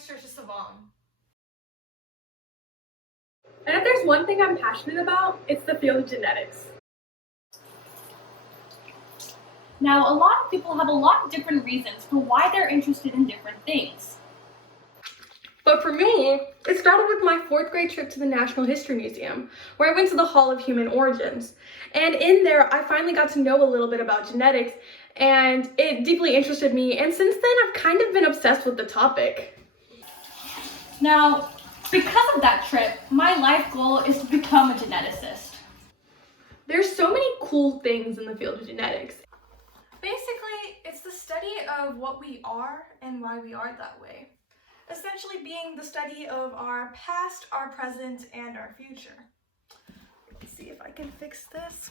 is Trisha Sivam. And if there's one thing I'm passionate about, it's the field of genetics. Now, a lot of people have a lot of different reasons for why they're interested in different things. But for me, it started with my 4th grade trip to the National History Museum, where I went to the Hall of Human Origins. And in there, I finally got to know a little bit about genetics, and it deeply interested me. And since then, I've kind of been obsessed with the topic. Now, because of that trip, my life goal is to become a geneticist. There's so many cool things in the field of genetics. Basically, it's the study of what we are and why we are that way. Essentially being the study of our past, our present, and our future. Let's see if I can fix this.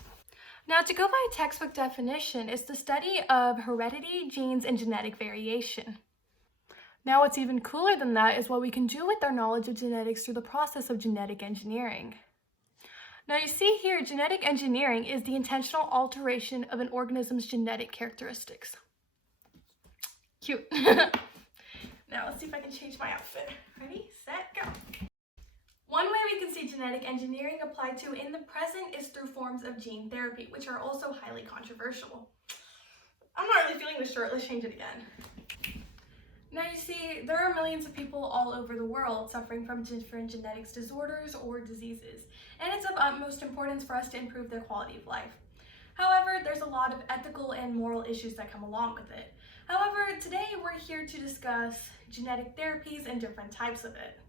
Now, to go by a textbook definition, it's the study of heredity, genes, and genetic variation. Now, what's even cooler than that is what we can do with our knowledge of genetics through the process of genetic engineering. Now, you see here, genetic engineering is the intentional alteration of an organism's genetic characteristics. Cute. Now, let's see if I can change my outfit. Ready, set, go. One way we can see genetic engineering applied to in the present is through forms of gene therapy, which are also highly controversial. I'm not really feeling this shirt. Let's change it again. Now, you see, there are millions of people all over the world suffering from different genetics disorders or diseases, and it's of utmost importance for us to improve their quality of life. However, there's a lot of ethical and moral issues that come along with it. However, today we're here to discuss genetic therapies and different types of it.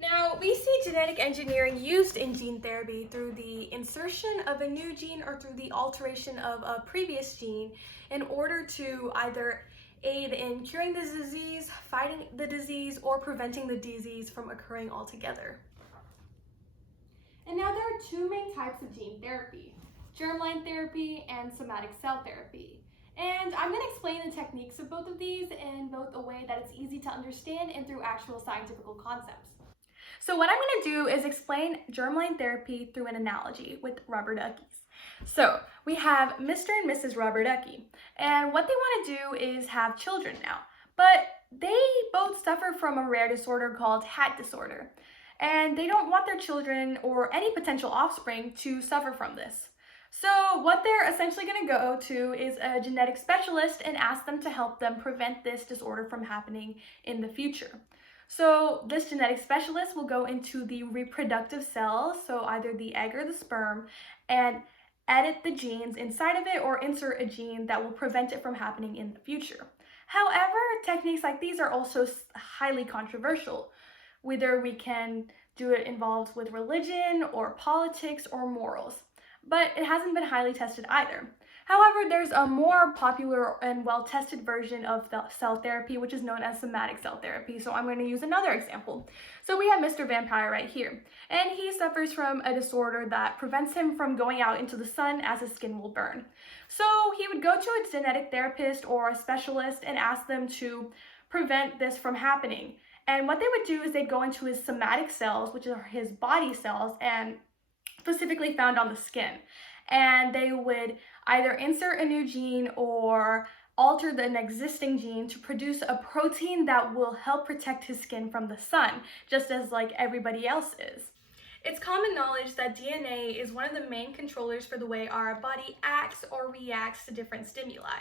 Now, we see genetic engineering used in gene therapy through the insertion of a new gene or through the alteration of a previous gene in order to either aid in curing the disease, fighting the disease, or preventing the disease from occurring altogether. And now there are 2 main types of gene therapy: germline therapy and somatic cell therapy. And I'm going to explain the techniques of both of these in both a way that it's easy to understand and through actual scientific concepts. So what I'm going to do is explain germline therapy through an analogy with rubber duckies. So we have Mr. and Mrs. Rubber Ducky, and what they want to do is have children now, but they both suffer from a rare disorder called hat disorder, and they don't want their children or any potential offspring to suffer from this. So what they're essentially going to go to is a genetic specialist and ask them to help them prevent this disorder from happening in the future. So this genetic specialist will go into the reproductive cells, so either the egg or the sperm, and edit the genes inside of it or insert a gene that will prevent it from happening in the future. However, techniques like these are also highly controversial. Whether we can do it involved with religion or politics or morals, but it hasn't been highly tested either. However, there's a more popular and well-tested version of the cell therapy, which is known as somatic cell therapy. So I'm going to use another example. So we have Mr. Vampire right here, and he suffers from a disorder that prevents him from going out into the sun as his skin will burn. So he would go to a genetic therapist or a specialist and ask them to prevent this from happening. And what they would do is they'd go into his somatic cells, which are his body cells, and specifically found on the skin. And they would either insert a new gene or alter an existing gene to produce a protein that will help protect his skin from the sun, just as like everybody else is. It's common knowledge that DNA is one of the main controllers for the way our body acts or reacts to different stimuli.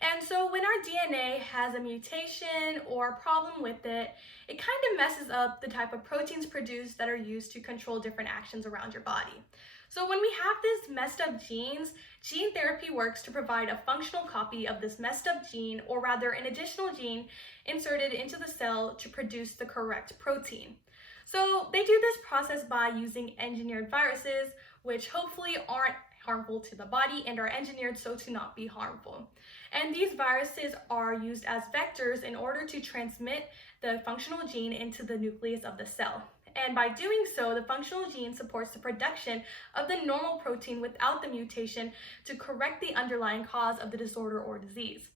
And so when our DNA has a mutation or a problem with it, it kind of messes up the type of proteins produced that are used to control different actions around your body. So when we have this messed up genes, gene therapy works to provide a functional copy of this messed up gene, or rather an additional gene inserted into the cell to produce the correct protein. So they do this process by using engineered viruses, which hopefully aren't harmful to the body and are engineered so to not be harmful. And these viruses are used as vectors in order to transmit the functional gene into the nucleus of the cell. And by doing so, the functional gene supports the production of the normal protein without the mutation to correct the underlying cause of the disorder or disease.